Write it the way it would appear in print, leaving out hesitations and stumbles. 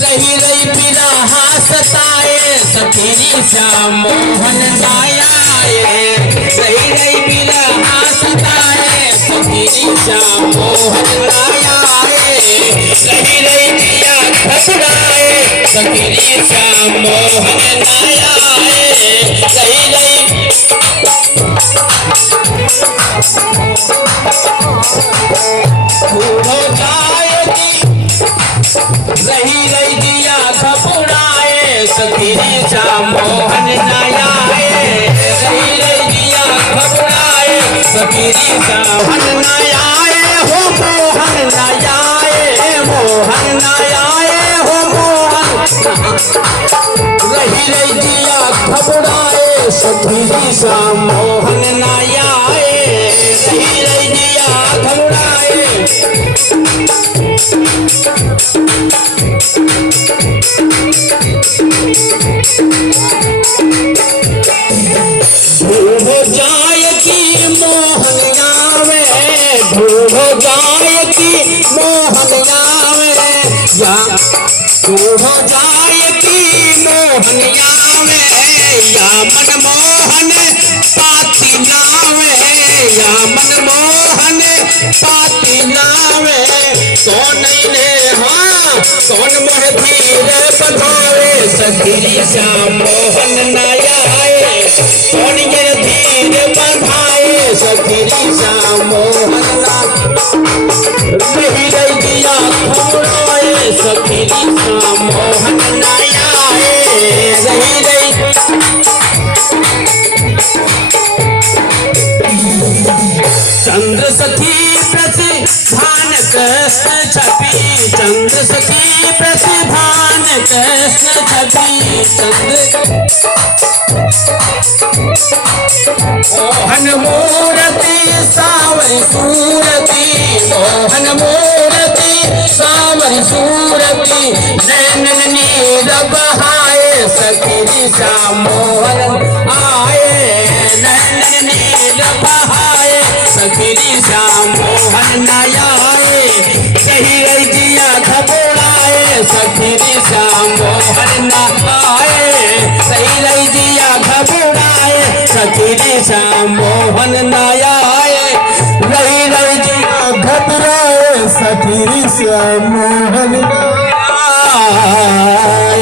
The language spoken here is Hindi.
रही रही बिरहा सताए सखी श्याम मोहन आए। रही रही बिरहा सताए सखी श्याम मोहन आए। रही रही जिया घबराए सखी श्याम मोहन आए। रही रही हो जाएगी रही रही दिया घबराए सखी श्याम मोहन आए। रही रही दिया घबराए सखी श्याम मोहन आए। हो मोहन आए मोहन आए हो मोहन। रही रही दिया घबराए सखी श्याम मोहन आए। रही रही दिया घबराए ढूंढ जाए की मोहन आवे। ढूंढ जाए की मोहन आवे या ढूंढ जाए की मोहन आवे। या मनमोहन पाती लावे या मनमोहन पाती लावे। कौन ने हाँ कौन मोह धीर बधावे सखी श्याम मोहन आए। कौन ये धीर बधाए सखी श्याम मोहन। रही रही दिया घबराए सखी श्याम मोहन आए। रही रही चंद्र सखी प्रतिभान कृष्ण छवि। चंद्र सखी प्रतिभान कृष्ण छवि। मोहन मूर्ति सावरी सूरती। मोहन मूर्ति सावरी सूरती। नैनन नीर बहाए सखी श्याम मोहन आए। नैनन नीर बहाए सखी श्याम मोहन आए। रही रही जिया घबराए सखी श्याम मोहन आए। रही रही जिया घबराए सखी श्याम मोहन आए। रही रही जिया घबराए सखी श्याम मोहन आए।